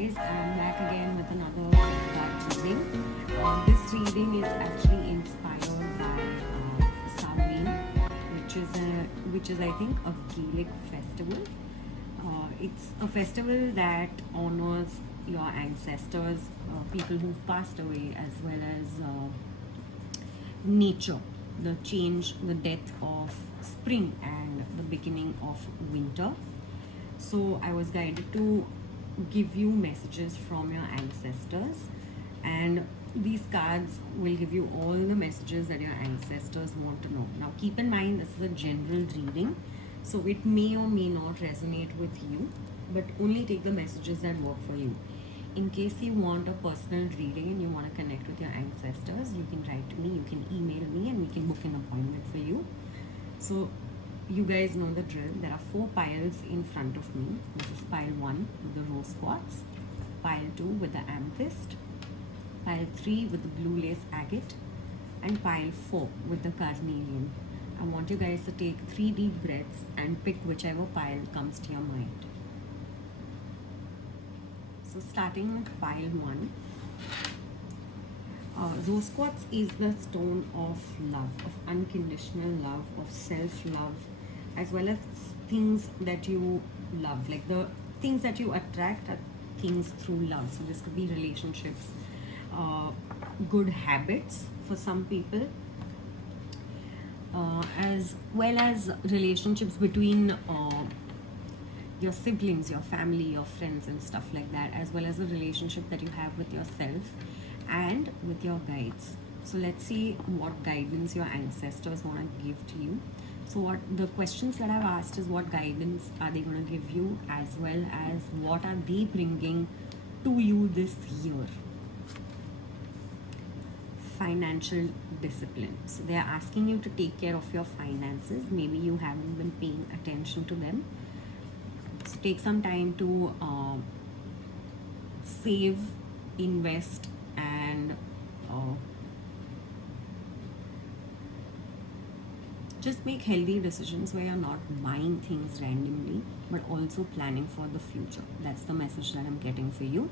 guys, I'm back again with another card reading. This reading is actually inspired by Samhain, which is I think a Gaelic festival. It's a festival that honors your ancestors, people who've passed away, as well as nature, the change, the death of spring and the beginning of winter. So I was guided to give you messages from your ancestors, and these cards will give you all the messages that your ancestors want to know. Now keep in mind, this is a general reading, so it may or may not resonate with you, but only take the messages that work for you. In case you want a personal reading and you want to connect with your ancestors, you can write to me, you can email me, and we can book an appointment for you. So you guys know the drill. There are 4 piles in front of me. This is pile 1 with the rose quartz, pile 2 with the amethyst, pile 3 with the blue lace agate, and pile 4 with the carnelian. I want you guys to take 3 deep breaths and pick whichever pile comes to your mind. So starting with pile 1, rose quartz is the stone of love, of unconditional love, of self-love, as well as things that you love, like the things that you attract are things through love. So this could be relationships, good habits for some people, as well as relationships between your siblings, your family, your friends, and stuff like that, as well as a relationship that you have with yourself and with your guides. So let's see what guidance your ancestors want to give to you. So what the questions that I've asked is, what guidance are they going to give you, as well as what are they bringing to you this year? Financial discipline. So they are asking you to take care of your finances. Maybe you haven't been paying attention to them. So take some time to save, invest, and just make healthy decisions where you're not buying things randomly, but also planning for the future. That's the message that I'm getting for you.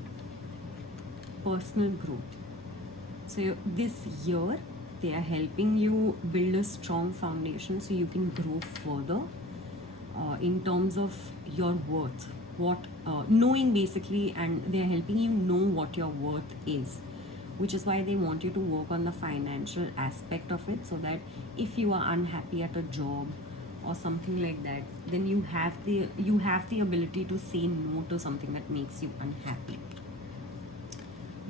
Personal growth. So this year, they are helping you build a strong foundation so you can grow further in terms of your worth. Knowing basically, and they're helping you know what your worth is, which is why they want you to work on the financial aspect of it, so that if you are unhappy at a job or something like that, then you have the ability to say no to something that makes you unhappy.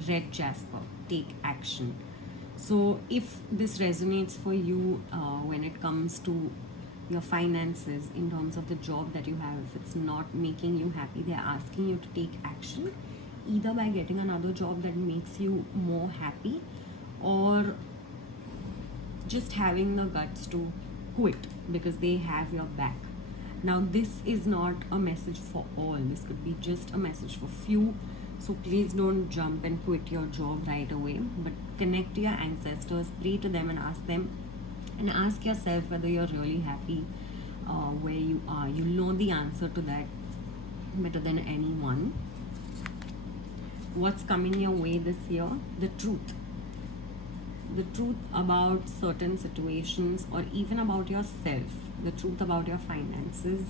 Red jasper, take action. So if this resonates for you when it comes to your finances, in terms of the job that you have, if it's not making you happy, they're asking you to take action, either by getting another job that makes you more happy, or just having the guts to quit because they have your back. Now this is not a message for all. This could be just a message for few. So please don't jump and quit your job right away, but connect to your ancestors, pray to them, and ask them, and ask yourself whether you're really happy where you are. You know the answer to that better than anyone. What's coming your way this year? The truth. The truth about certain situations, or even about yourself. The truth about your finances.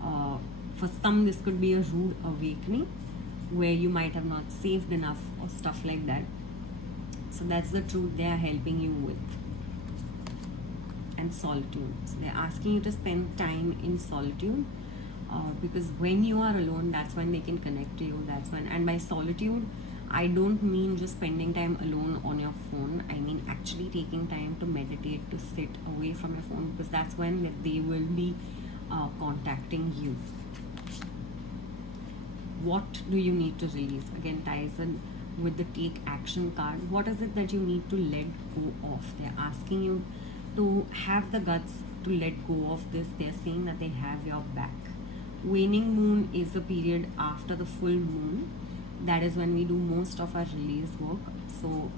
For some, this could be a rude awakening where you might have not saved enough or stuff like that. So that's the truth they are helping you with. And solitude. So they're asking you to spend time in solitude, because when you are alone, that's when they can connect to you. That's when, and by solitude, I don't mean just spending time alone on your phone. I mean actually taking time to meditate, to sit away from your phone, because that's when they will be contacting you. What do you need to release? Again, ties in with the take action card. What is it that you need to let go of? They're asking you to have the guts to let go of this. They're saying that they have your back. Waning moon is the period after the full moon. That is when we do most of our release work. So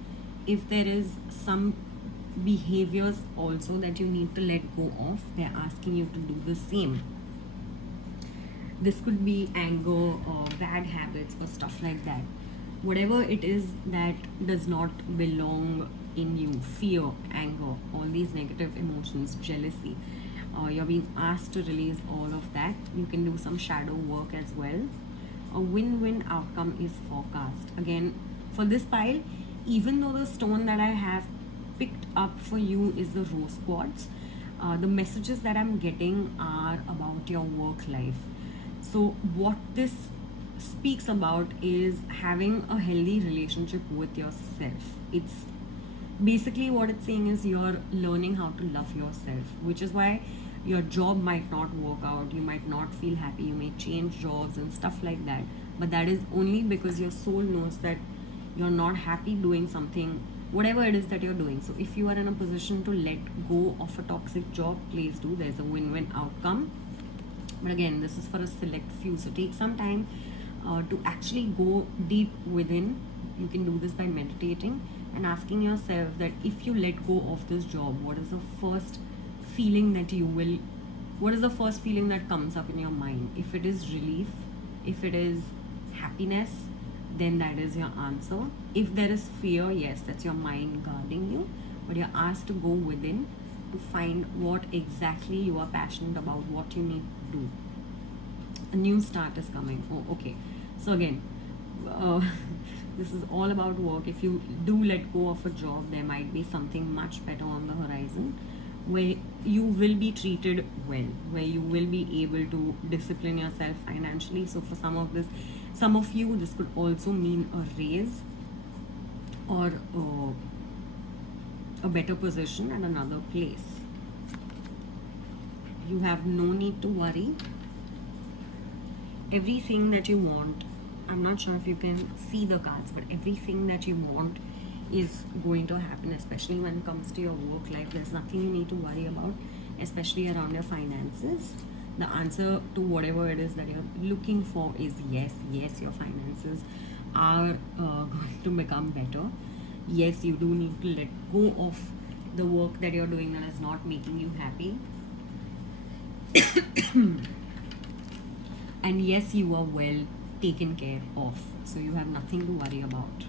if there is some behaviors also that you need to let go of, they're asking you to do the same. This could be anger or bad habits or stuff like that. Whatever it is that does not belong in you, fear, anger, all these negative emotions, jealousy, you're being asked to release all of that. You can do some shadow work as well. A win-win outcome is forecast. Again, for this pile, even though the stone that I have picked up for you is the rose quartz, the messages that I'm getting are about your work life. So what this speaks about is having a healthy relationship with yourself. It's basically what it's saying is you're learning how to love yourself, which is why your job might not work out, you might not feel happy, you may change jobs and stuff like that, but that is only because your soul knows that you're not happy doing something, whatever it is that you're doing. So if you are in a position to let go of a toxic job, please do. There's a win-win outcome. But again, this is for a select few, so take some time to actually go deep within. You can do this by meditating and asking yourself that if you let go of this job, what is the first feeling that comes up in your mind? If it is relief, if it is happiness, then that is your answer. If there is fear, yes, that's your mind guarding you, but you're asked to go within to find what exactly you are passionate about, what you need to do. A new start is coming. Oh, okay. So again, this is all about work. If you do let go of a job, there might be something much better on the horizon where you will be treated well, where you will be able to discipline yourself financially. So for some of you, this could also mean a raise or a better position at another place. You have no need to worry. Everything that you want, I'm not sure if you can see the cards, but everything that you want is going to happen, especially when it comes to your work life. There's nothing you need to worry about, especially around your finances. The answer to whatever it is that you're looking for is yes. Yes, your finances are going to become better. Yes, you do need to let go of the work that you're doing that is not making you happy. And yes, you are well taken care of, so you have nothing to worry about.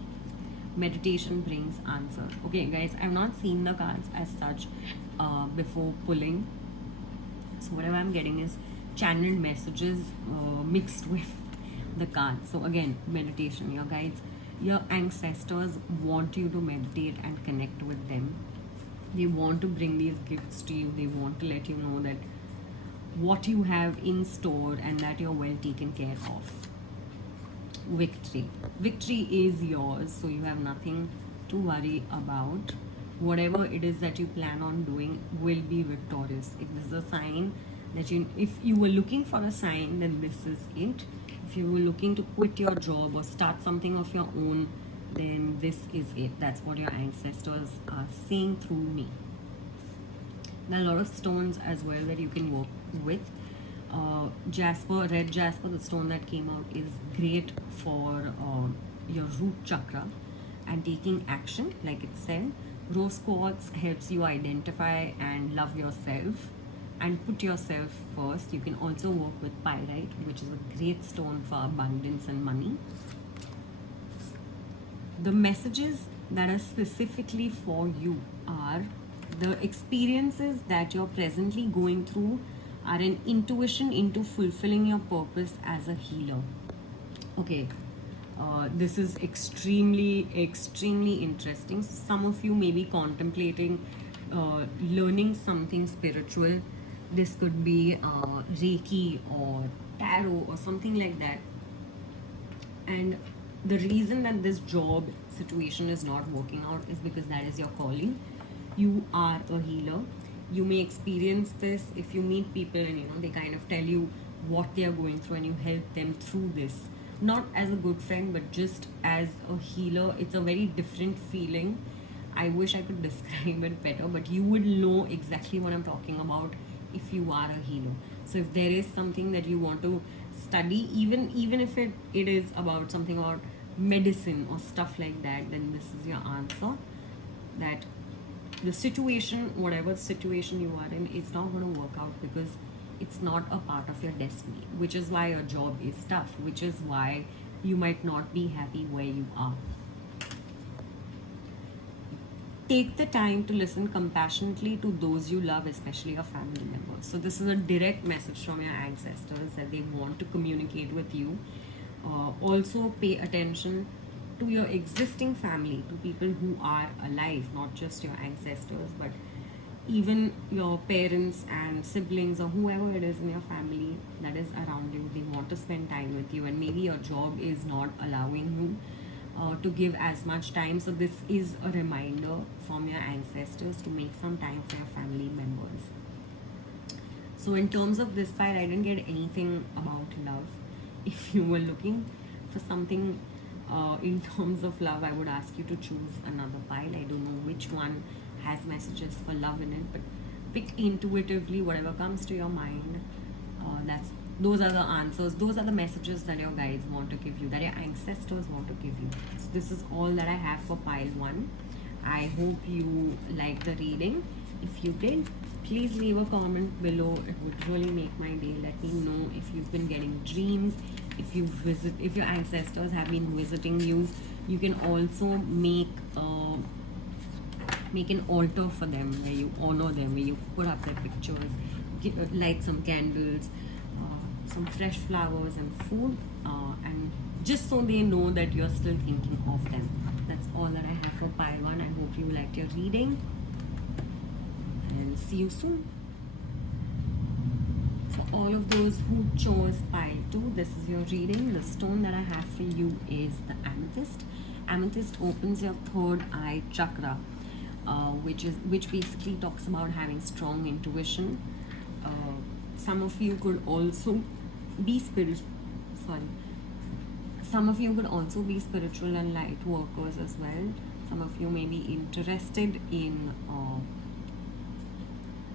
Meditation brings answer. Okay guys, I've not seen the cards as such before pulling, so whatever I'm getting is channeled messages mixed with the cards. So again, meditation, your guides, your ancestors want you to meditate and connect with them. They want to bring these gifts to you. They want to let you know that what you have in store and that you're well taken care of. Victory is yours, so you have nothing to worry about. Whatever it is that you plan on doing will be victorious. If this is a sign that if you were looking for a sign, then this is it. If you were looking to quit your job or start something of your own, then this is it. That's what your ancestors are saying through me. There are a lot of stones as well that you can work with. Jasper, red jasper, the stone that came out, is great for your root chakra and taking action, like it said. Rose quartz helps you identify and love yourself and put yourself first. You can also work with pyrite, which is a great stone for abundance and money. The messages that are specifically for you are the experiences that you're presently going through are an intuition into fulfilling your purpose as a healer. Okay, this is extremely interesting. Some of you may be contemplating learning something spiritual. This could be Reiki or tarot or something like that. And the reason that this job situation is not working out is because that is your calling. You are a healer. You may experience this if you meet people and they kind of tell you what they are going through and you help them through this. Not as a good friend, but just as a healer. It's a very different feeling. I wish I could describe it better, but you would know exactly what I'm talking about if you are a healer. So if there is something that you want to study, even if it is about something about medicine or stuff like that, then this is your answer. That the situation, whatever situation you are in, it's not going to work out because it's not a part of your destiny, which is why your job is tough, which is why you might not be happy where you are. Take the time to listen compassionately to those you love, especially your family members. So this is a direct message from your ancestors that they want to communicate with you. Also pay attention to your existing family, to people who are alive, not just your ancestors, but even your parents and siblings or whoever it is in your family that is around you. They want to spend time with you, and maybe your job is not allowing you to give as much time. So this is a reminder from your ancestors to make some time for your family members. So in terms of this pile, I didn't get anything about love. If you were looking for something in terms of love, I would ask you to choose another pile. I don't know which one has messages for love in it, but pick intuitively whatever comes to your mind. Those are the answers, those are the messages that your guides want to give you, that your ancestors want to give you. So this is all that I have for pile 1. I hope you liked the reading. If you did, please leave a comment below. It would really make my day. Let me know if you've been getting dreams, if your ancestors have been visiting you. You can also make an altar for them where you honor them, where you put up their pictures, light some candles, some fresh flowers and food, and just so they know that you're still thinking of them. That's all that I have for pile 1. I hope you liked your reading, and see you soon. For all of those who chose pile 2, this is your reading. The stone that I have for you is the amethyst. Amethyst opens your third eye chakra, which basically talks about having strong intuition. Some of you could also be spiritual. Some of you could also be spiritual and light workers as well. Some of you may be interested in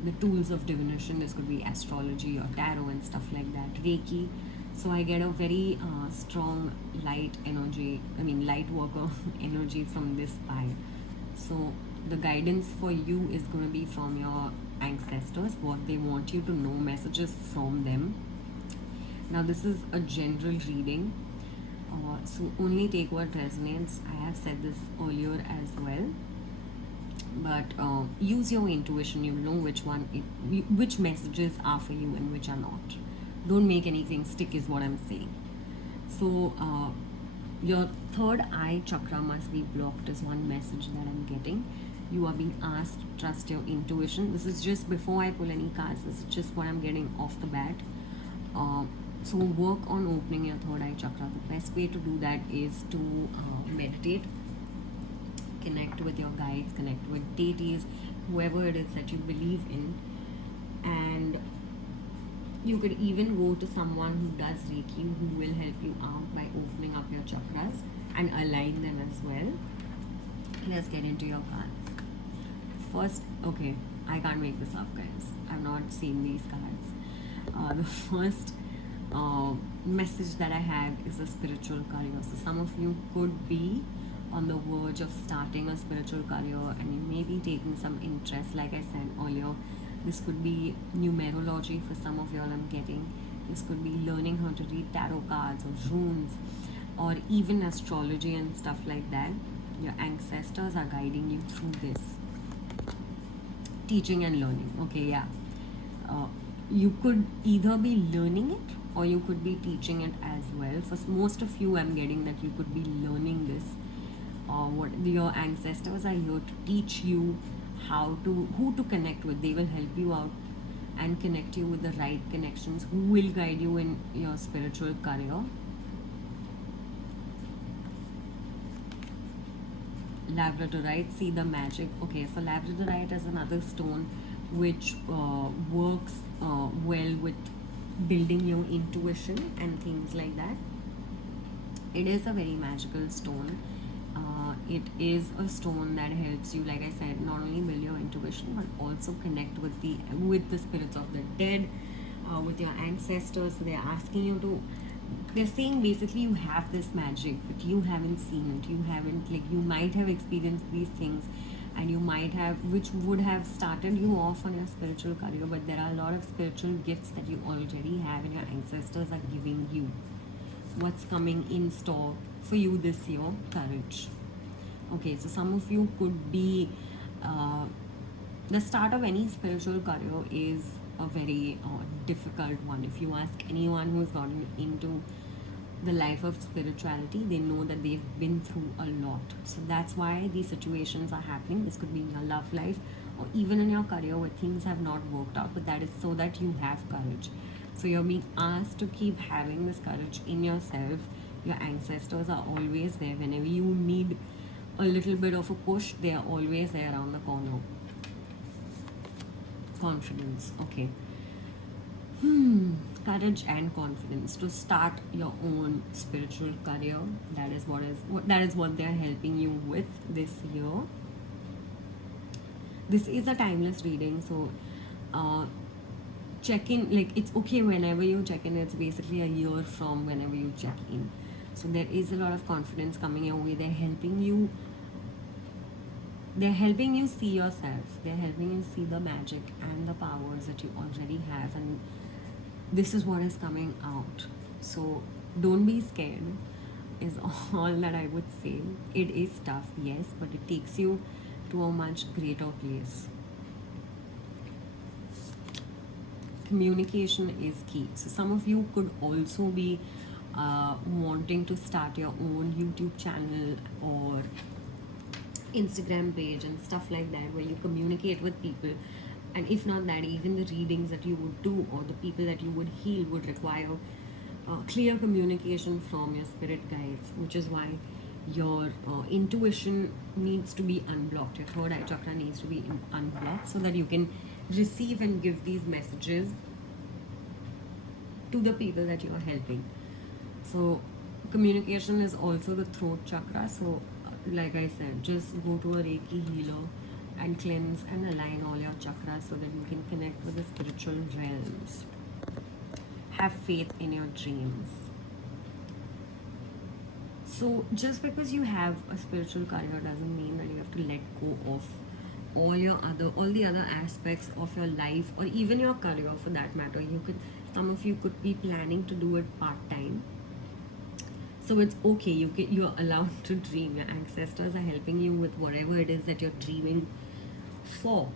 the tools of divination. This could be astrology or tarot and stuff like that. Reiki. So I get a very strong light energy. Light worker energy from this pile. So the guidance for you is going to be from your ancestors, what they want you to know, messages from them. Now this is a general reading, so only take what resonates. I have said this earlier as well, but use your intuition. You'll know which messages are for you and which are not. Don't make anything stick is what I'm saying. So your third eye chakra must be blocked is one message that I'm getting. You are being asked to trust your intuition. This is just before I pull any cards. This is just what I'm getting off the bat. So work on opening your third eye chakra. The best way to do that is to meditate, connect with your guides, connect with deities, whoever it is that you believe in. And you could even go to someone who does Reiki, who will help you out by opening up your chakras and align them as well. Let's get into your cards. First, okay, I can't make this up, guys. I've not seen these cards. The first message that I have is a spiritual career. So some of you could be on the verge of starting a spiritual career, and you may be taking some interest. Like I said earlier, this could be numerology for some of y'all. I'm getting this could be learning how to read tarot cards or runes, or even astrology and stuff like that. Your ancestors are guiding you through this teaching and learning. Okay, yeah. You could either be learning it or you could be teaching it as well. For most of you, I'm getting that you could be learning this. Your ancestors are here to teach you who to connect with. They will help you out and connect you with the right connections who will guide you in your spiritual career. Labradorite, see the magic. Okay, so labradorite is another stone which works well with building your intuition and things like that. It is a very magical stone. It is a stone that helps you, like I said, not only build your intuition but also connect with the spirits of the dead, with your ancestors. So they're asking you to, they're saying basically you have this magic but you haven't seen it, you might have experienced these things and you might have, which would have started you off on your spiritual career, but there are a lot of spiritual gifts that you already have and your ancestors are giving you. What's coming in store for you this year? Courage. Okay, so some of you could be the start of any spiritual career is a very difficult one. If you ask anyone who's gotten into the life of spirituality, they know that they've been through a lot. So that's why these situations are happening. This could be in your love life or even in your career where things have not worked out, but that is so that you have courage. So you're being asked to keep having this courage in yourself. Your ancestors are always there. Whenever you need a little bit of a push, they are always there around the corner. Confidence. Okay. Courage and confidence to start your own spiritual career. That is what they are helping you with this year. This is a timeless reading, so check in, like, it's okay whenever you check in. It's basically a year from whenever you check in. So there is a lot of confidence coming your way. They're helping you see yourself. They're helping you see the magic and the powers that you already have, and this is what is coming out. So don't be scared is all that I would say. It is tough, yes, but it takes you to a much greater place. Communication is key. So some of you could also be wanting to start your own YouTube channel or Instagram page and stuff like that, where you communicate with people. And if not that, even the readings that you would do or the people that you would heal would require clear communication from your spirit guides, which is why your intuition needs to be unblocked. Your third eye chakra needs to be unblocked so that you can receive and give these messages to the people that you are helping. So communication is also the throat chakra. So like I said, just go to a Reiki healer and cleanse and align all your chakras so that you can connect with the spiritual realms. Have faith in your dreams. So just because you have a spiritual career doesn't mean that you have to let go of all the other aspects of your life or even your career for that matter. Some of you could be planning to do it part-time. So it's okay, you're allowed to dream. Your ancestors are helping you with whatever it is that you're dreaming for,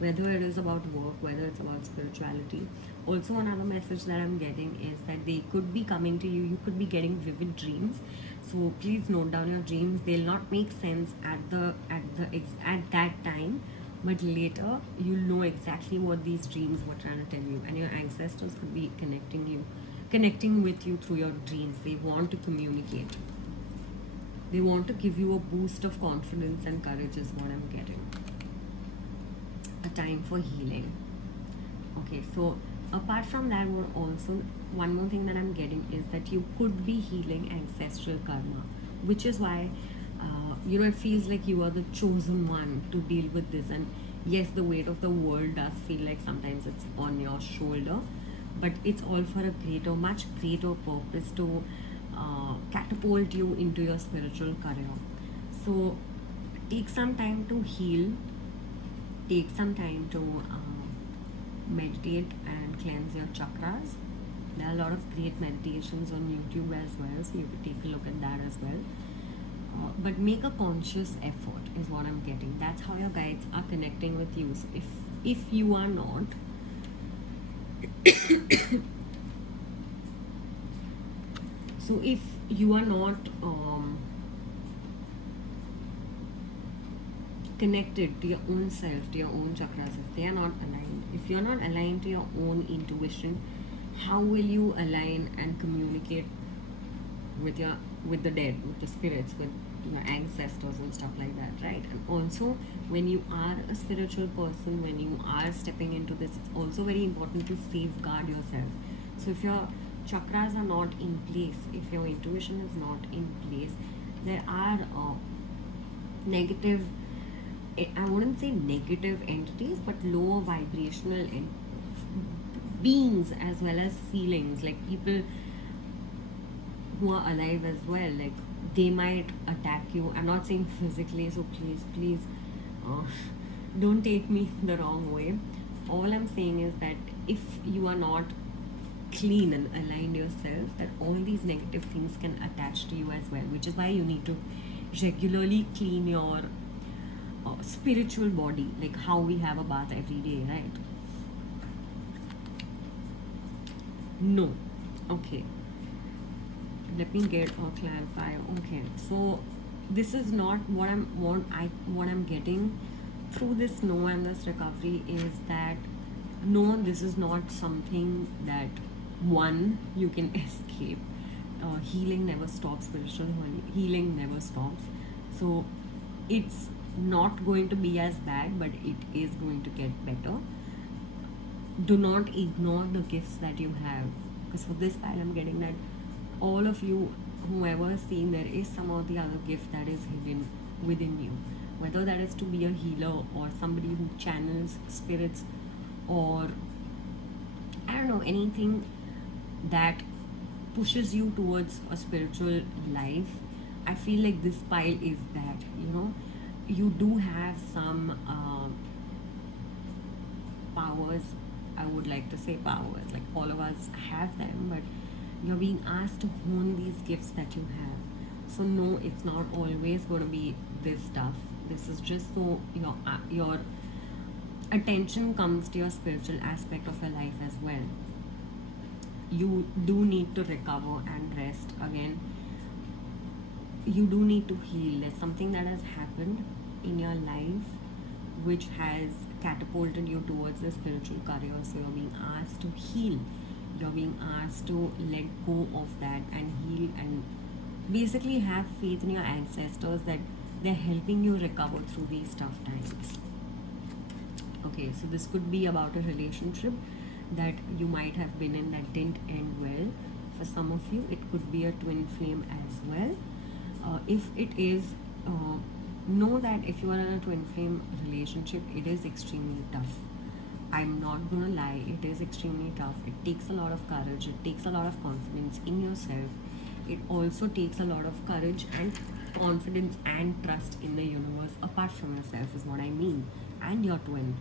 whether it is about work, whether it's about spirituality. Also, another message that I'm getting is that they could be coming to you. You could be getting vivid dreams. So please note down your dreams. They'll not make sense at that time, but later you'll know exactly what these dreams were trying to tell you, and your ancestors could be connecting with you through your dreams. They want to communicate. They want to give you a boost of confidence and courage is what I'm getting. A time for healing. Okay, so apart from that, one more thing that I'm getting is that you could be healing ancestral karma, which is why it feels like you are the chosen one to deal with this. And yes, the weight of the world does feel like sometimes it's on your shoulder, but it's all for a much greater purpose to catapult you into your spiritual career. So take some time to heal, take some time to meditate and cleanse your chakras. There are a lot of great meditations on YouTube as well, so you could take a look at that as well. But make a conscious effort is what I'm getting. That's how your guides are connecting with you. So if you are not so if you are not connected to your own self, to your own chakras, if they are not aligned, if you're not aligned to your own intuition, how will you align and communicate with the dead, with the spirits, with your ancestors and stuff like that, right? And also, when you are a spiritual person, when you are stepping into this, it's also very important to safeguard yourself. So if your chakras are not in place, if your intuition is not in place, there are negative, I wouldn't say negative entities, but lower vibrational beings as well as feelings, like people who are alive as well, like they might attack you. I'm not saying physically, so please uh, don't take me the wrong way. All I'm saying is that if you are not clean and aligned yourself, that all these negative things can attach to you as well, which is why you need to regularly clean your spiritual body, like how we have a bath every day, right? No. Okay, let me get or clarify. Okay, so this is not what I'm getting through this no and this recovery is that no, this is not something that one you can escape. Healing never stops. Spiritual healing never stops. So it's not going to be as bad, but it is going to get better. Do not ignore the gifts that you have, because for this pile I'm getting that all of you, whoever has seen, there is some or the other gift that is hidden within you, whether that is to be a healer or somebody who channels spirits, or I don't know, anything that pushes you towards a spiritual life. I feel like this pile is that, you do have some powers. I would like to say powers, like all of us have them, but you're being asked to hone these gifts that you have. So no, it's not always going to be this stuff. This is just so your attention comes to your spiritual aspect of your life as well. You do need to recover and rest. Again, you do need to heal. There's something that has happened in your life which has catapulted you towards a spiritual career. So you're being asked to heal. You're being asked to let go of that and heal, and basically have faith in your ancestors that they're helping you recover through these tough times. Okay, so this could be about a relationship that you might have been in that didn't end well. For some of you, it could be a twin flame as well. If it is, know that if you are in a twin flame relationship, it is extremely tough. I'm not gonna lie, it is extremely tough. It takes a lot of courage, it takes a lot of confidence in yourself. It also takes a lot of courage and confidence and trust in the universe apart from yourself, is what I mean, and your twin.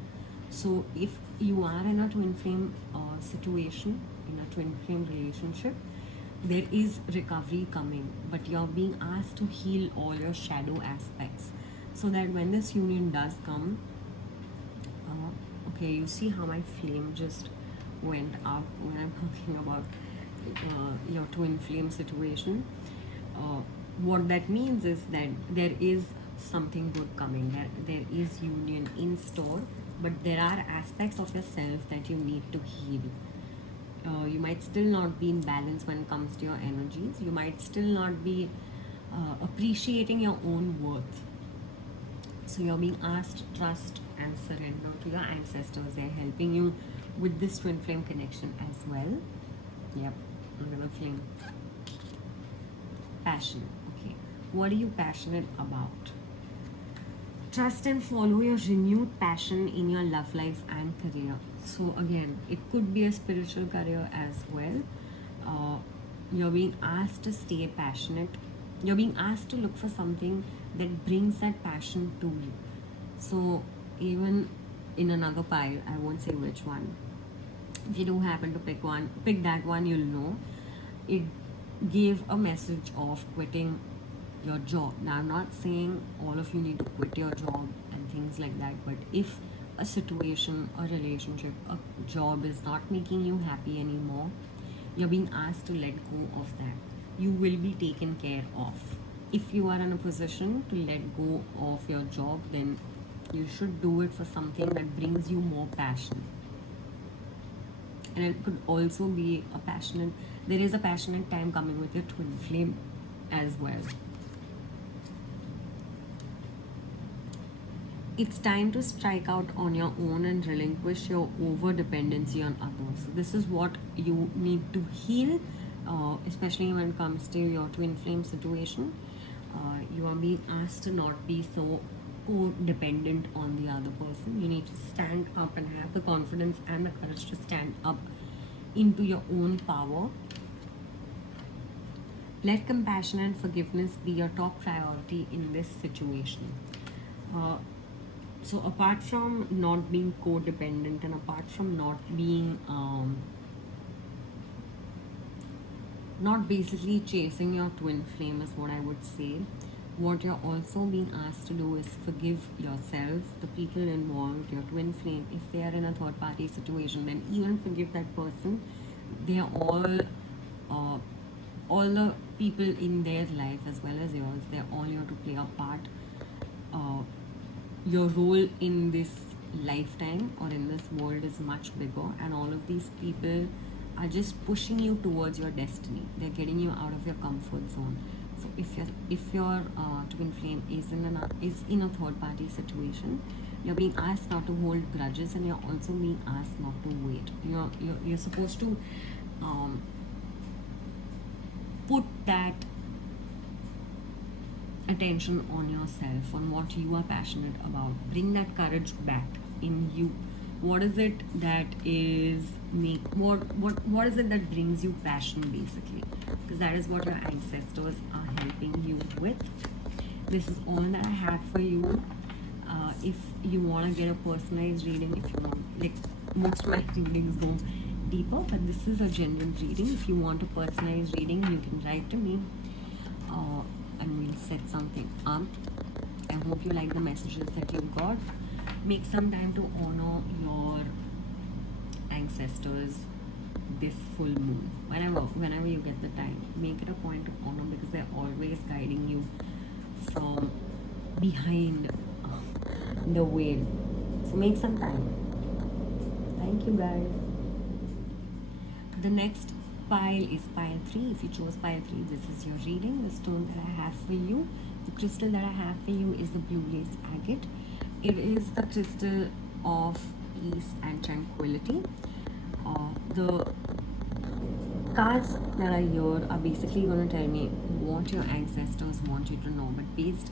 So if you are in a twin flame situation, in a twin flame relationship, there is recovery coming, but you're being asked to heal all your shadow aspects, so that when this union does come, okay, you see how my flame just went up when I'm talking about your twin flame situation. What that means is that there is something good coming, there is union in store, but there are aspects of yourself that you need to heal. You might still not be in balance when it comes to your energies. You might still not be appreciating your own worth. So you're being asked to trust and surrender to your ancestors. They're helping you with this twin flame connection as well. Yep, another flame. Passion. Okay, what are you passionate about? Trust and follow your renewed passion in your love life and career. So again, it could be a spiritual career as well. You're being asked to stay passionate. You're being asked to look for something that brings that passion to you. So even in another pile, I won't say which one, if you do happen to pick that one, you'll know. It gave a message of quitting your job. Now, I'm not saying all of you need to quit your job and things like that, but if a situation, a relationship, a job is not making you happy anymore, you're being asked to let go of that. You will be taken care of. If you are in a position to let go of your job, then you should do it for something that brings you more passion. And it could also be there is a passionate time coming with your twin flame as well. It's time to strike out on your own and relinquish your over dependency on others. So this is what you need to heal, especially when it comes to your twin flame situation. You are being asked to not be so codependent on the other person. You need to stand up and have the confidence and the courage to stand up into your own power. Let compassion and forgiveness be your top priority in this situation. So apart from not being codependent and apart from not basically chasing your twin flame is what I would say. What you're also being asked to do is forgive yourself, the people involved, your twin flame. If they are in a third party situation, then even forgive that person. They are all the people in their life as well as yours. They're all here to play a part. Your role in this lifetime or in this world is much bigger, and all of these people are just pushing you towards your destiny. They're getting you out of your comfort zone. So if your twin flame is in a third party situation, you're being asked not to hold grudges, and you're also being asked not to wait. You're supposed to put that attention on yourself, on what you are passionate about. Bring that courage back in you. What is it that is what is it that brings you passion, basically? Because that is what your ancestors are helping you with. This is all that I have for you. If you want to get a personalized reading, if you want, like, most of my readings go deeper, but this is a general reading. If you want a personalized reading, you can write to me, and we'll set something up. I hope you like the messages that you got. Make some time to honor your ancestors this full moon. Whenever you get the time, make it a point to honor, because they're always guiding you from behind the veil. So make some time. Thank you, guys. The next pile is pile 3. If you chose pile 3, this is your reading. The stone that I have for you, the crystal that I have for you is the blue lace agate. It is the crystal of peace and tranquility. The cards that are here are basically going to tell me what your ancestors want you to know, but based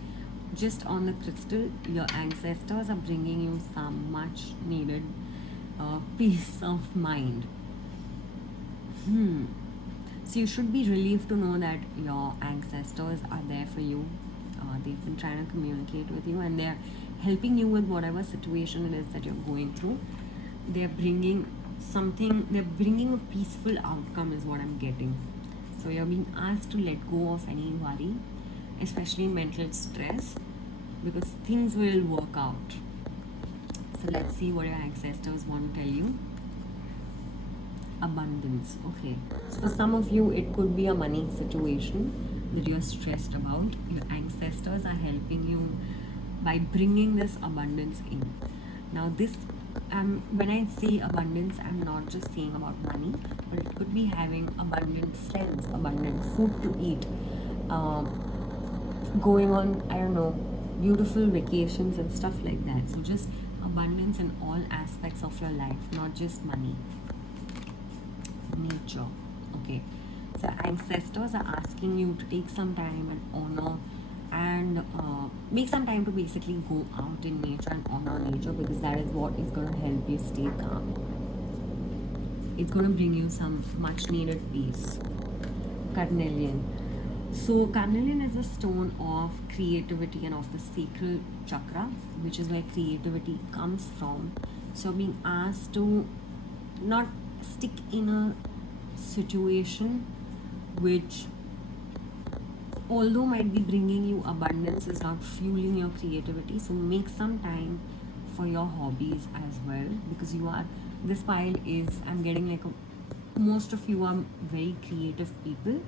just on the crystal, your ancestors are bringing you some much needed peace of mind. So you should be relieved to know that your ancestors are there for you. They've been trying to communicate with you, and they're helping you with whatever situation it is that you're going through. They're bringing a peaceful outcome is what I'm getting. So you're being asked to let go of any worry, especially mental stress, because things will work out. So let's see what your ancestors want to tell you. Abundance. Okay, so for some of you it could be a money situation that you're stressed about. Your ancestors are helping you by bringing this abundance in. Now this, when I say abundance, I'm not just saying about money, but it could be having abundant friends, abundant food to eat, going on, I don't know, beautiful vacations and stuff like that. So just abundance in all aspects of your life, not just money. Nature. Okay, so ancestors are asking you to take some time and honor and make some time to basically go out in nature and honor nature, because that is what is going to help you stay calm. It's going to bring you some much needed peace. Carnelian. So carnelian is a stone of creativity and of the sacral chakra, which is where creativity comes from. So being asked to not stick in a situation which, although might be bringing you abundance, is not fueling your creativity. So make some time for your hobbies as well, because this pile is, I'm getting like most of you are very creative people,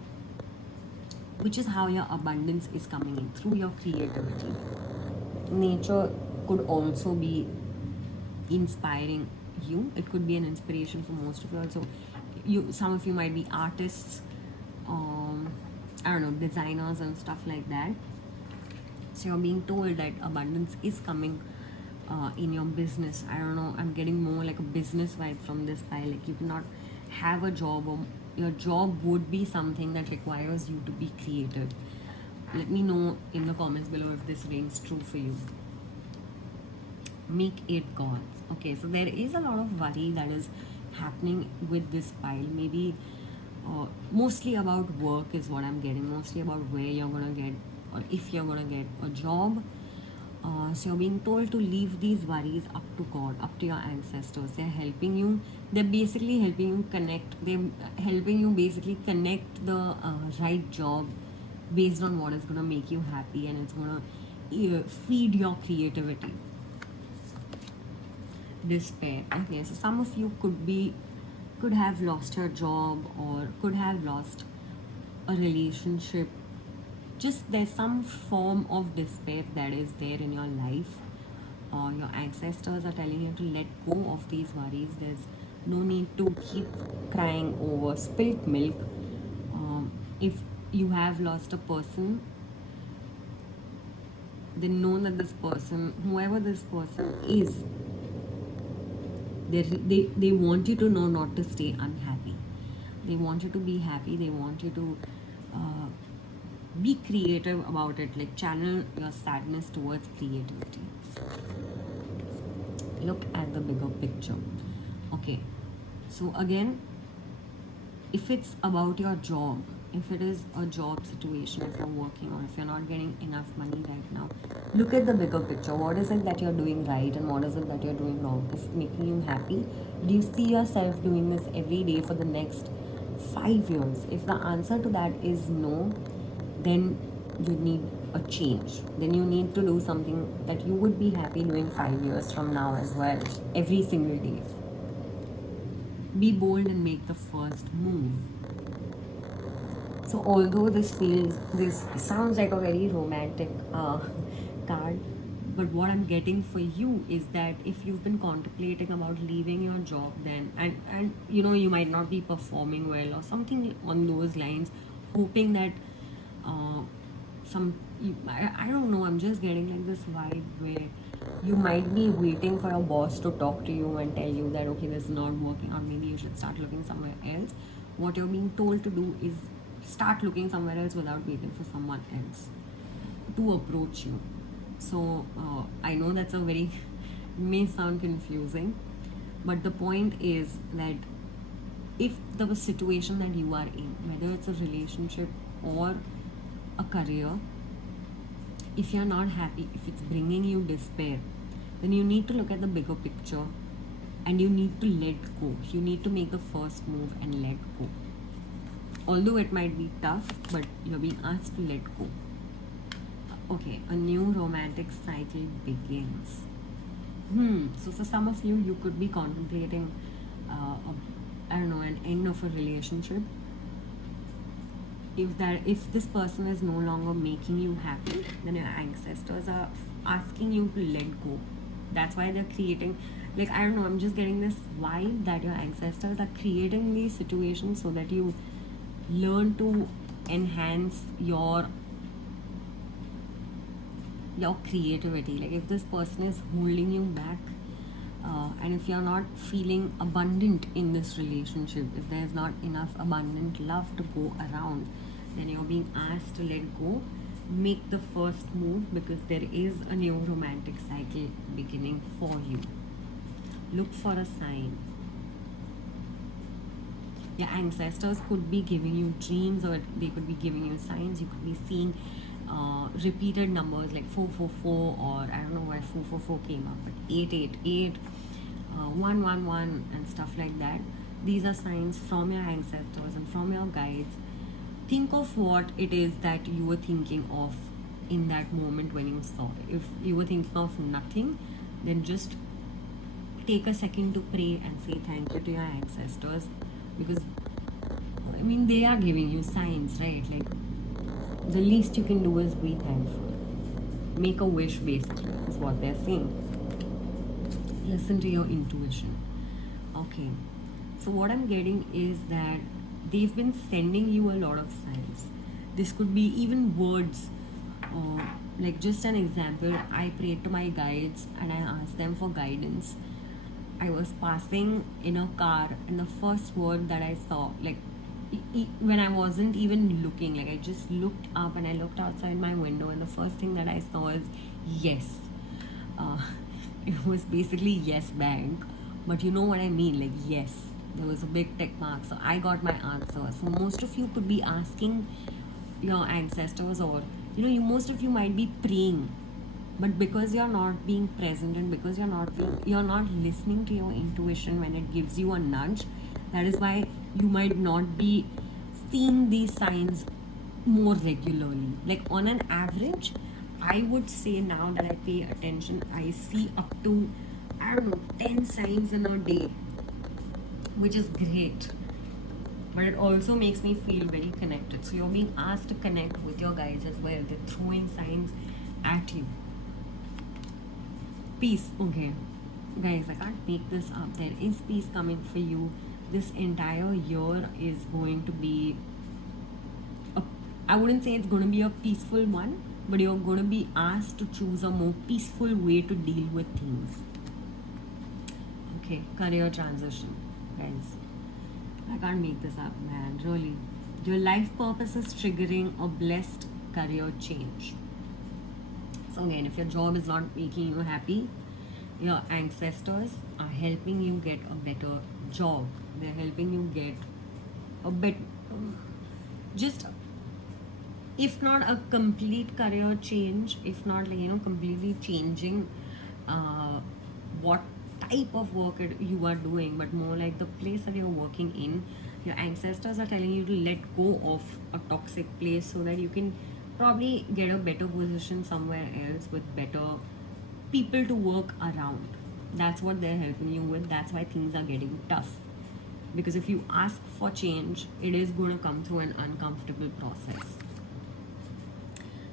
which is how your abundance is coming in, through your creativity. Nature could also be inspiring you. It could be an inspiration for most of you. Also, some of you might be artists, I don't know, designers and stuff like that. So you're being told that abundance is coming in your business. I don't know, I'm getting more like a business vibe from this pile. Like you cannot have a job, or your job would be something that requires you to be creative. Let me know in the comments below if this rings true for you. Make it gods. Okay, so there is a lot of worry that is happening with this pile. Maybe mostly about work is what I'm getting, mostly about where you're gonna get, or if you're gonna get a job, So you're being told to leave these worries up to God, up to your ancestors. They're helping you. They're basically helping you connect. They're helping you basically connect the right job based on what is going to make you happy, and it's going to feed your creativity. Despair. Okay, so some of you could have lost your job or could have lost a relationship. Just there's some form of despair that is there in your life. Your ancestors are telling you to let go of these worries. There's no need to keep crying over spilt milk. If you have lost a person, then know that this person, whoever this person is, they want you to know not to stay unhappy. They want you to be happy. They want you to be creative about it, like channel your sadness towards creativity. Look at the bigger picture. Okay, so again, if it's about your job, if it is a job situation, if you're working or if you're not getting enough money right now, look at the bigger picture. What is it that you're doing right and what is it that you're doing wrong? Is it making you happy? Do you see yourself doing this every day for the next 5 years? If the answer to that is no, then you need a change. Then you need to do something that you would be happy doing 5 years from now as well, every single day. Be bold and make the first move. So although this sounds like a very romantic card, but what I'm getting for you is that if you've been contemplating about leaving your job, then and you know, you might not be performing well or something on those lines, hoping that I don't know, I'm just getting like this vibe where you might be waiting for your boss to talk to you and tell you that okay, this is not working, or maybe you should start looking somewhere else. What you're being told to do is start looking somewhere else without waiting for someone else to approach you. So I know that's a very may sound confusing, but the point is that if the situation that you are in, whether it's a relationship or a career, if you're not happy, if it's bringing you despair, then you need to look at the bigger picture and you need to let go. You need to make the first move and let go. Although it might be tough, but you're being asked to let go. Okay, a new romantic cycle begins. So for some of you, you could be contemplating, an end of a relationship. If this person is no longer making you happy, then your ancestors are asking you to let go. That's why they're creating, I'm just getting this vibe that your ancestors are creating these situations so that you learn to enhance your creativity. Like if this person is holding you back, and if you're not feeling abundant in this relationship, if there's not enough abundant love to go around, then you're being asked to let go. Make the first move because there is a new romantic cycle beginning for you. Look for a sign. Your ancestors could be giving you dreams, or they could be giving you signs. You could be seeing repeated numbers like 444, or I don't know why 444 came up, but 888, 111 and stuff like that. These are signs from your ancestors and from your guides. Think of what it is that you were thinking of in that moment when you saw it. If you were thinking of nothing, then just take a second to pray and say thank you to your ancestors, because they are giving you signs, right? Like the least you can do is be thankful. Make a wish, basically, is what they're saying. Listen to your intuition. Okay, so what I'm getting is that they've been sending you a lot of signs. This could be even words. Like just an example, I prayed to my guides and I asked them for guidance. I was passing in a car and the first word that I saw, when I wasn't even looking, I just looked up and I looked outside my window, and the first thing that I saw is yes. It was basically yes bank, but you know what I mean, like yes, there was a big tick mark. So I got my answer. So most of you could be asking your ancestors, or most of you might be praying but because you're not being present and because you're not listening to your intuition when it gives you a nudge, that is why you might not be seeing these signs more regularly. Like on an average, I would say now that I pay attention, I see up to, I don't know, 10 signs in a day, which is great. But it also makes me feel very connected. So you're being asked to connect with your guides as well. They're throwing signs at you. Peace. Okay. Guys, I can't make this up. There is peace coming for you. This entire year is going to be, I wouldn't say it's going to be a peaceful one, but you're going to be asked to choose a more peaceful way to deal with things. Okay, career transition. Guys, I can't make this up, man. Really. Your life purpose is triggering a blessed career change. So again, if your job is not making you happy, your ancestors are helping you get a better job. They're helping you get a bit, just, if not a complete career change, if not like, completely changing what type of work you are doing, but more like the place that you're working in. Your ancestors are telling you to let go of a toxic place so that you can probably get a better position somewhere else with better people to work around. That's what they're helping you with. That's why things are getting tough, because if you ask for change, it is going to come through an uncomfortable process.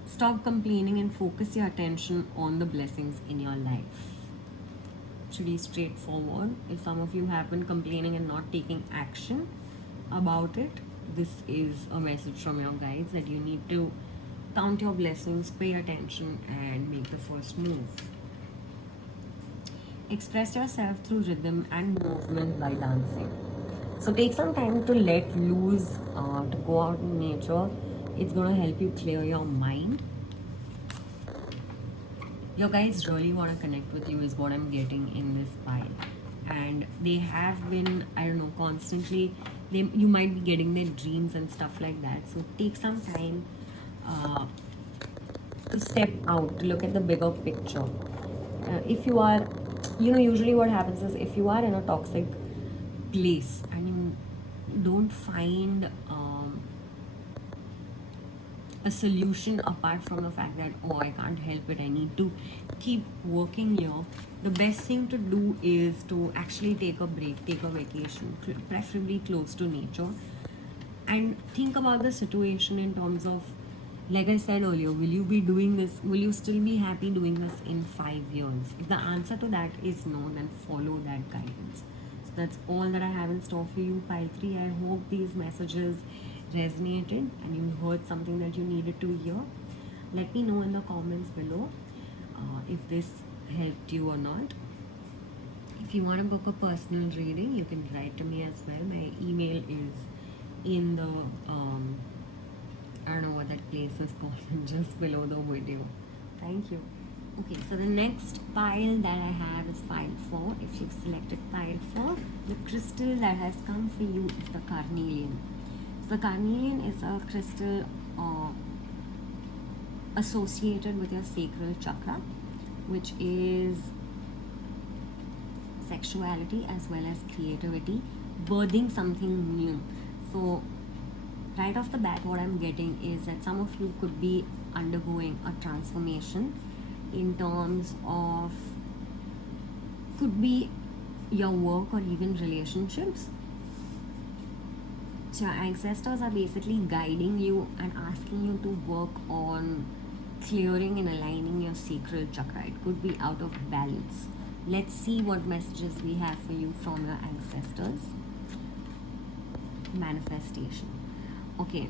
Stop complaining and focus your attention on the blessings in your life. Should be straightforward. If some of you have been complaining and not taking action about it, this is a message from your guides that you need to count your blessings, pay attention, and make the first move. Express yourself through rhythm and movement by dancing. So take some time to let loose, to go out in nature. It's going to help you clear your mind. Your guides really want to connect with you is what I'm getting in this pile. And they have been, I don't know, constantly, you might be getting their dreams and stuff like that. So take some time to step out, to look at the bigger picture. If you are, usually what happens is if you are in a toxic place and you don't find a solution apart from the fact that, oh, I can't help it, I need to keep working here, the best thing to do is to actually take a break, take a vacation, preferably close to nature, and think about the situation in terms of, like I said earlier, will you be doing this, will you still be happy doing this in 5 years? If the answer to that is no, then follow that guidance. So that's all that I have in store for you, pile 3. I hope these messages resonated and you heard something that you needed to hear. Let me know in the comments below if this helped you or not. If you want to book a personal reading, you can write to me as well. My email is in the I don't know what that place is called, just below the video. Thank you. Okay, so the next pile that I have is pile 4. If you've selected pile 4, the crystal that has come for you is the carnelian. The carnelian is a crystal associated with your sacral chakra, which is sexuality as well as creativity, birthing something new. So right off the bat, what I'm getting is that some of you could be undergoing a transformation in terms of, could be your work or even relationships. So your ancestors are basically guiding you and asking you to work on clearing and aligning your sacral chakra. It could be out of balance. Let's see what messages we have for you from your ancestors. Manifestation. Okay.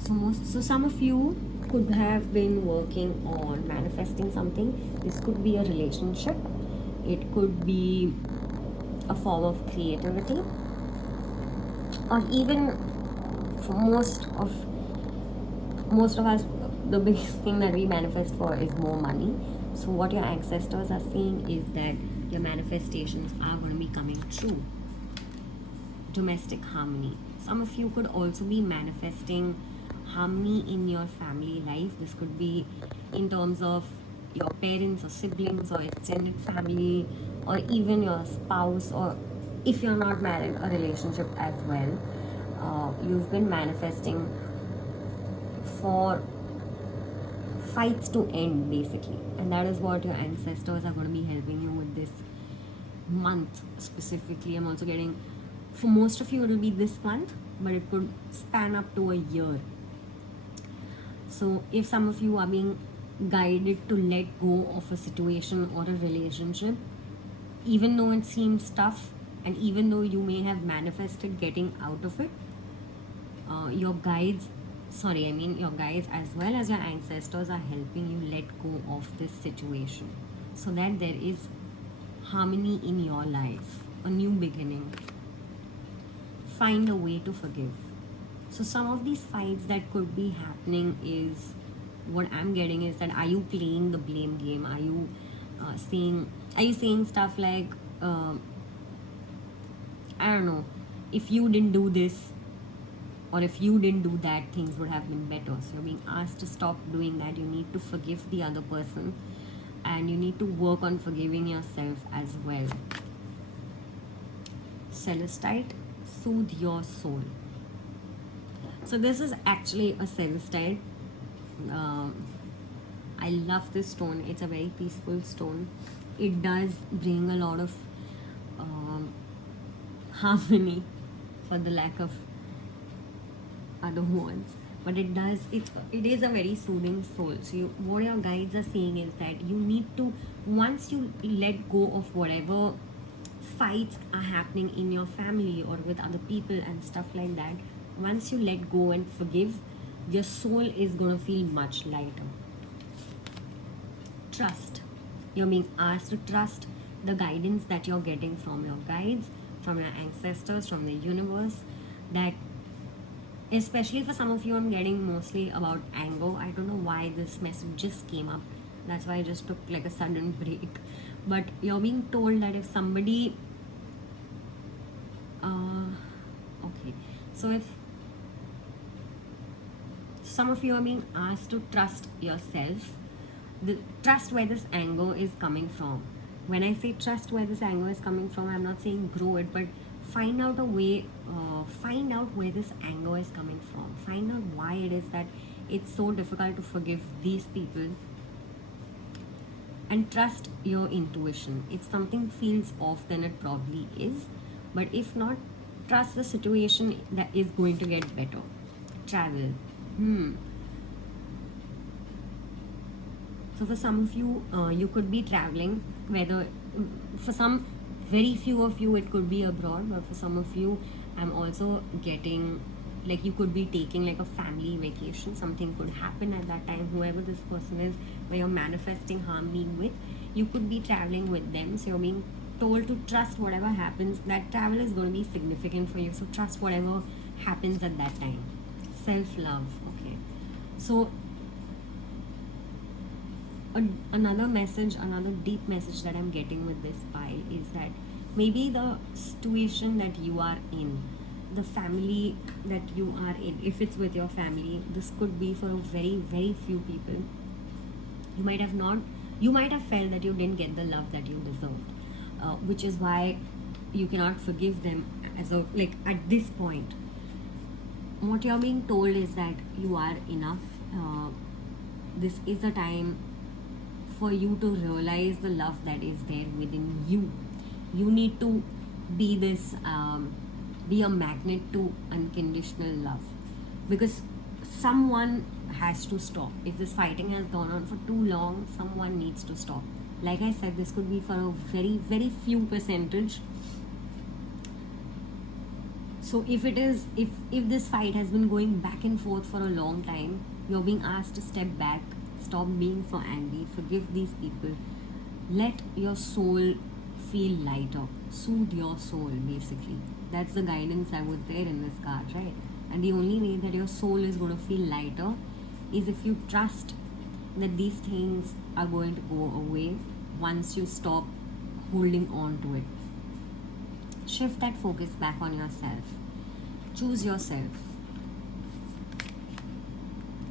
So some of you could have been working on manifesting something. This could be a relationship. It could be a form of creativity. Or even for most of us, the biggest thing that we manifest for is more money. So what your ancestors are saying is that your manifestations are going to be coming true. Domestic harmony. Some of you could also be manifesting harmony in your family life. This could be in terms of your parents or siblings or extended family, or even your spouse, or if you're not married, a relationship as well. You've been manifesting for fights to end, basically, and that is what your ancestors are going to be helping you with this month specifically. I'm also getting, for most of you it will be this month, but it could span up to a year. So if some of you are being guided to let go of a situation or a relationship, even though it seems tough, and even though you may have manifested getting out of it, your guides as well as your ancestors are helping you let go of this situation, so that there is harmony in your life, a new beginning. Find a way to forgive. So some of these fights that could be happening is, what I'm getting is that, are you playing the blame game? Are you saying stuff like, I don't know, if you didn't do this or if you didn't do that, things would have been better. So you're being asked to stop doing that. You need to forgive the other person, and you need to work on forgiving yourself as well. Celestite, soothe your soul. So this is actually a Celestine. I love this stone. It's a very peaceful stone. It does bring a lot of harmony, for the lack of other words, but it is a very soothing soul. So what your guides are saying is that you need to, once you let go of whatever fights are happening in your family or with other people and stuff like that, once you let go and forgive, your soul is going to feel much lighter. Trust. You're being asked to trust the guidance that you're getting from your guides, from your ancestors, from the universe. That, especially for some of you, I'm getting mostly about anger. I don't know why this message just came up. That's why I just took like a sudden break. But you're being told that if somebody okay, so if some of you are being asked to trust yourself, trust where this anger is coming from. When I say trust where this anger is coming from, I'm not saying grow it, but find out a way, find out where this anger is coming from. Find out why it is that it's so difficult to forgive these people. And trust your intuition. If something feels off, then it probably is. But if not, trust the situation that is going to get better. Travel. So for some of you, you could be traveling, whether for some, very few of you, it could be abroad, but for some of you, I'm also getting, like, you could be taking like a family vacation. Something could happen at that time, whoever this person is, where you're manifesting harmony with, you could be traveling with them. So you're being told to trust whatever happens. That travel is going to be significant for you, so trust whatever happens at that time. Self-love. Okay, so another message, another deep message that I'm getting with this pile is that maybe the situation that you are in, the family that you are in, if it's with your family, this could be for a very, very few people. You might have felt that you didn't get the love that you deserved, which is why you cannot forgive them at this point. What you're being told is that you are enough. This is the time for you to realize the love that is there within you. You need to be this, be a magnet to unconditional love, because someone has to stop. If this fighting has gone on for too long, someone needs to stop. Like I said, this could be for a very, very few percentage. So if this fight has been going back and forth for a long time, you're being asked to step back, stop being so angry, forgive these people, let your soul feel lighter, soothe your soul, basically. That's the guidance that was there in this card, right? And the only way that your soul is going to feel lighter is if you trust that these things are going to go away once you stop holding on to it. Shift that focus back on yourself. Choose yourself.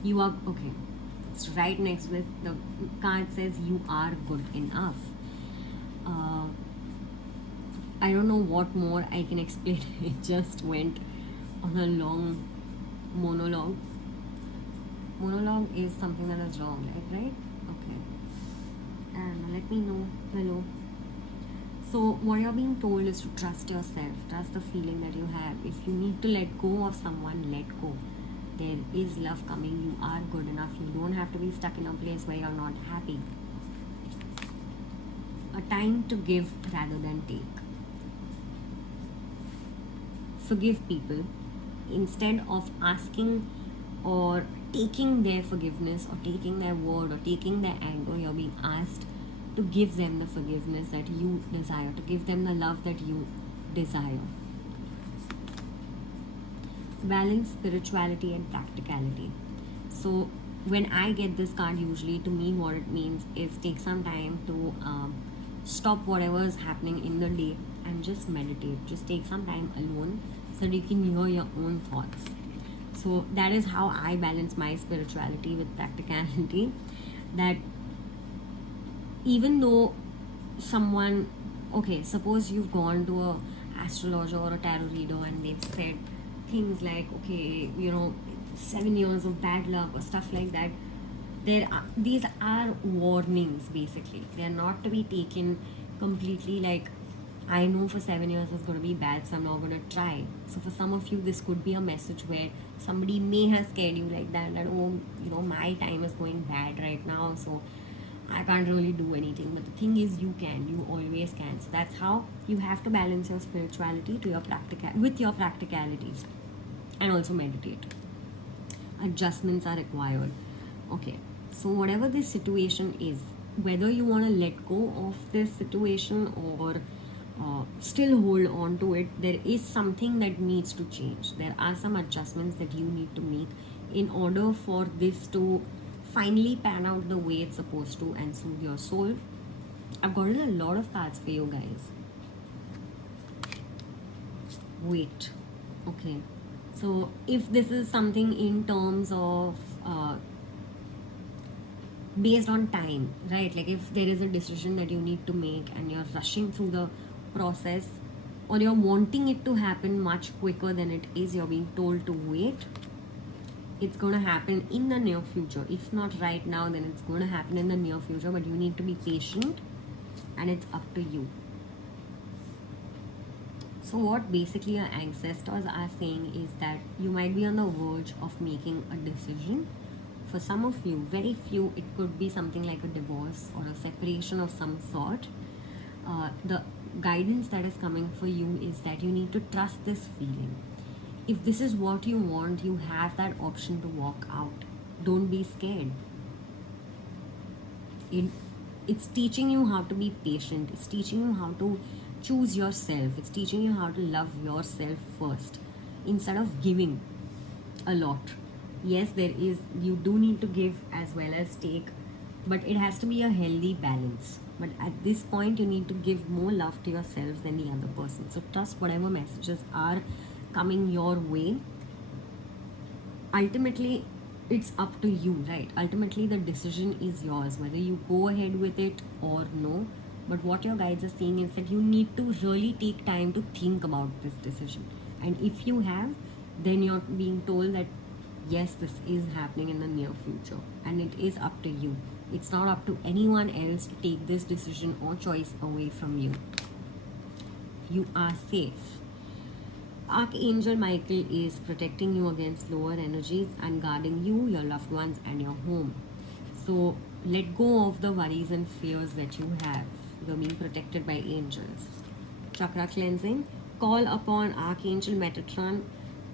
You are okay. next, right next to it, the card says you are good enough. I don't know what more I can explain. It just went on a long monologue. Monologue is something that is wrong, right? Okay. And let me know below. So what you're being told is to trust yourself, trust the feeling that you have. If you need to let go of someone, let go. There is love coming. You are good enough. You don't have to be stuck in a place where you're not happy. A time to give rather than take. Forgive people instead of asking or taking their forgiveness or taking their word or taking their anger. You're being asked to give them the forgiveness that you desire, to give them the love that you desire. Balance spirituality and practicality. So when I get this card, usually to me what it means is take some time to stop whatever is happening in the day and just meditate. Just take some time alone so that you can hear your own thoughts. So that is how I balance my spirituality with practicality. That even though someone, okay, suppose you've gone to a astrologer or a tarot reader and they've said things like, okay, 7 years of bad luck or stuff like that. These are warnings basically. They're not to be taken completely like, I know for 7 years it's going to be bad, so I'm not going to try. So for some of you, this could be a message where somebody may have scared you like that, oh, my time is going bad right now, so I can't really do anything. But the thing is, you can. You always can. So that's how you have to balance your spirituality to your with your practicalities, and also meditate. Adjustments are required. Okay. So whatever this situation is, whether you want to let go of this situation or still hold on to it, there is something that needs to change. There are some adjustments that you need to make in order for this to finally pan out the way it's supposed to and soothe your soul. I've gotten a lot of cards for you guys. Wait. Okay. So if this is something in terms of based on time, right? Like if there is a decision that you need to make and you're rushing through the process, or you're wanting it to happen much quicker than it is, you're being told to wait. It's going to happen in the near future. If not right now, then it's going to happen in the near future, but you need to be patient and it's up to you. So what basically your ancestors are saying is that you might be on the verge of making a decision. For some of you, very few, it could be something like a divorce or a separation of some sort. The guidance that is coming for you is that you need to trust this feeling. If this is what you want, you have that option to walk out. Don't be scared. It's teaching you how to be patient. It's teaching you how to choose yourself. It's teaching you how to love yourself first instead of giving a lot. Yes, you do need to give as well as take, but it has to be a healthy balance. But at this point, you need to give more love to yourself than the other person. So trust whatever messages are coming your way. Ultimately, it's up to you, right? Ultimately, the decision is yours, whether you go ahead with it or no. But what your guides are saying is that you need to really take time to think about this decision. And if you have, then you're being told that yes, this is happening in the near future. And it is up to you. It's not up to anyone else to take this decision or choice away from you. You are safe. Archangel Michael is protecting you against lower energies and guarding you, your loved ones, and your home. So let go of the worries and fears that you have. You're being protected by angels. Chakra cleansing. Call upon Archangel Metatron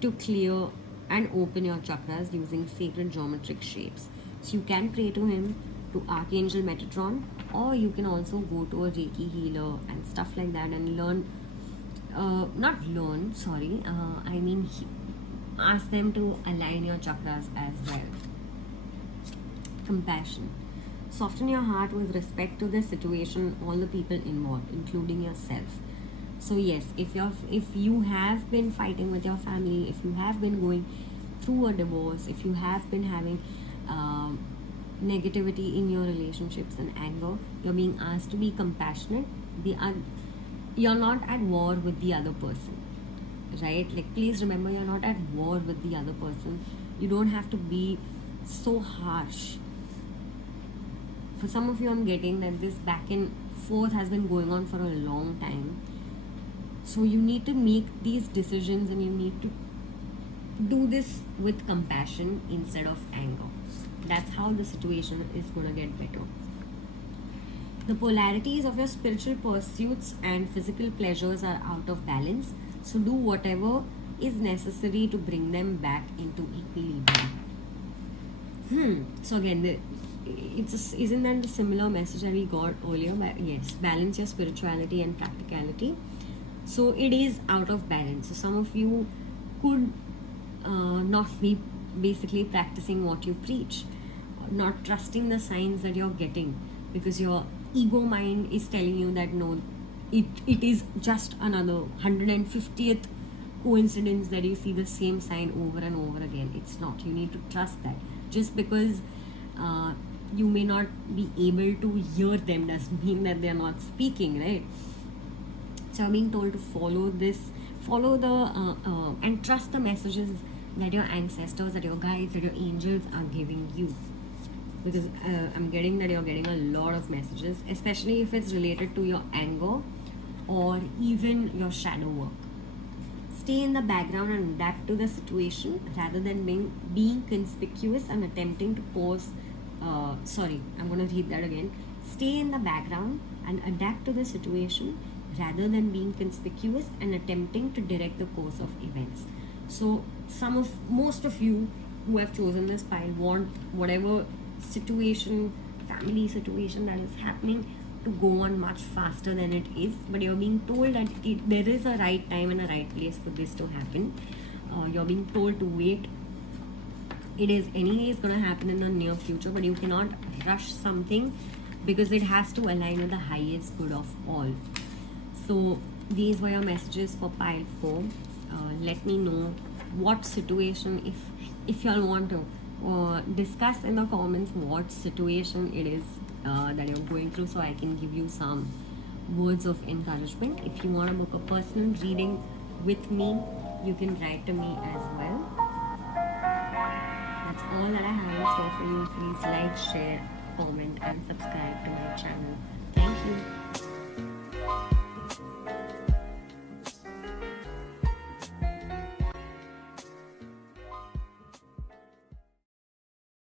to clear and open your chakras using sacred geometric shapes. So you can pray to him, to Archangel Metatron, or you can also go to a Reiki healer and stuff like that and ask them to align your chakras as well. Compassion. Soften your heart with respect to the situation, all the people involved, including yourself. So yes, if you have been fighting with your family, if you have been going through a divorce, if you have been having negativity in your relationships and anger. You're being asked to be compassionate. You're not at war with the other person, right? Like, please remember, you're not at war with the other person. You don't have to be so harsh. For some of you, I'm getting that this back and forth has been going on for a long time. So you need to make these decisions, and you need to do this with compassion instead of anger. That's how the situation is going to get better. The polarities of your spiritual pursuits and physical pleasures are out of balance. So do whatever is necessary to bring them back into equilibrium. So again, isn't that the similar message that we got earlier? Yes, balance your spirituality and practicality. So it is out of balance. So some of you could not be basically practicing what you preach, not trusting the signs that you're getting, because your ego mind is telling you that no, it is just another 150th coincidence that you see the same sign over and over again. It's not. You need to trust that. Just because you may not be able to hear them doesn't mean that they're not speaking, right? So I'm being told to follow and trust the messages that your ancestors, that your guides, that your angels are giving you. Because I'm getting that you're getting a lot of messages, especially if it's related to your anger or even your shadow work. Stay in the background and adapt to the situation rather than being conspicuous and attempting to pose. I'm going to read that again. Stay in the background and adapt to the situation rather than being conspicuous and attempting to direct the course of events. So most of you who have chosen this pile want whatever situation, family situation that is happening to go on much faster than it is, but you're being told that there is a right time and a right place for this to happen. You're being told to wait. It is anyways going to happen in the near future, but you cannot rush something because it has to align with the highest good of all. So these were your messages for pile 4. Let me know what situation, if y'all want to discuss in the comments what situation it is that you're going through, so I can give you some words of encouragement. If you want to book a personal reading with me, you can write to me as well. That's all that I have in store for you. Please like, share, comment and subscribe to my channel. Thank you.